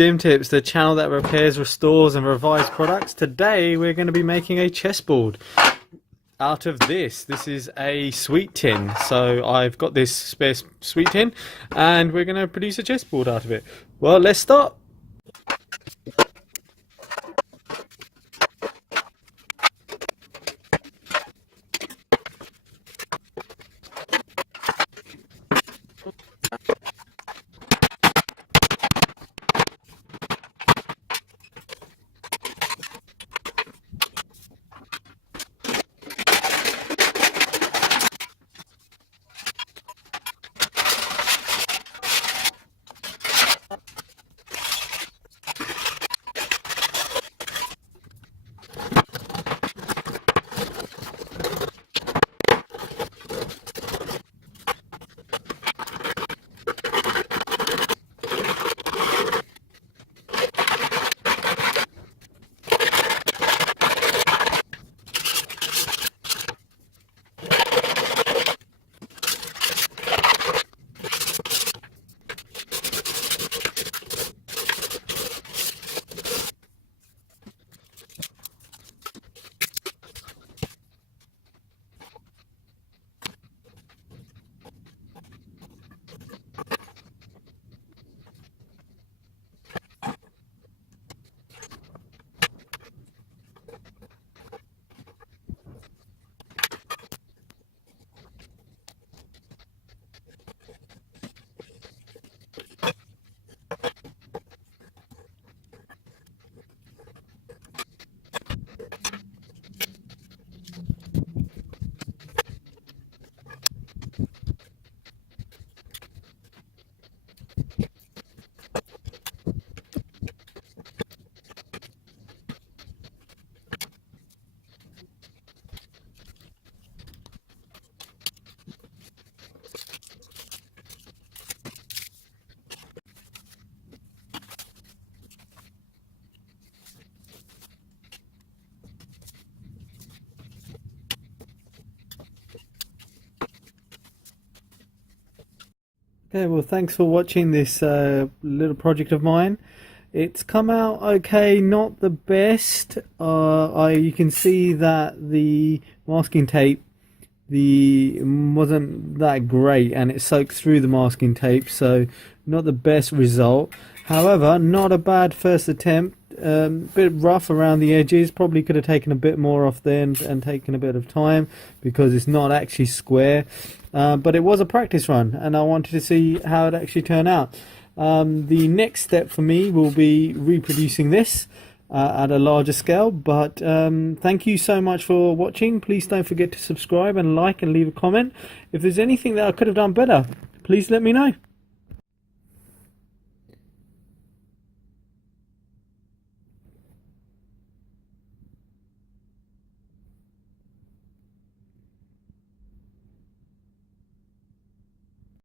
Dim Tips, the channel that repairs, restores and revives products. Today we're going to be making a chessboard out of this. This is a sweet tin, so I've got this spare sweet tin and we're going to produce a chessboard out of it. Well, let's start. Okay, well, thanks for watching this little project of mine. It's come out okay, not the best. You can see that the masking tape wasn't that great, and it soaked through the masking tape, so not the best result. However, not a bad first attempt. Bit rough around the edges, probably could have taken a bit more off there and taken a bit of time because it's not actually square, but it was a practice run and I wanted to see how it actually turned out. The next step for me will be reproducing this at a larger scale, but thank you so much for watching. Please don't forget to subscribe and like and leave a comment. If there's anything that I could have done better, please let me know.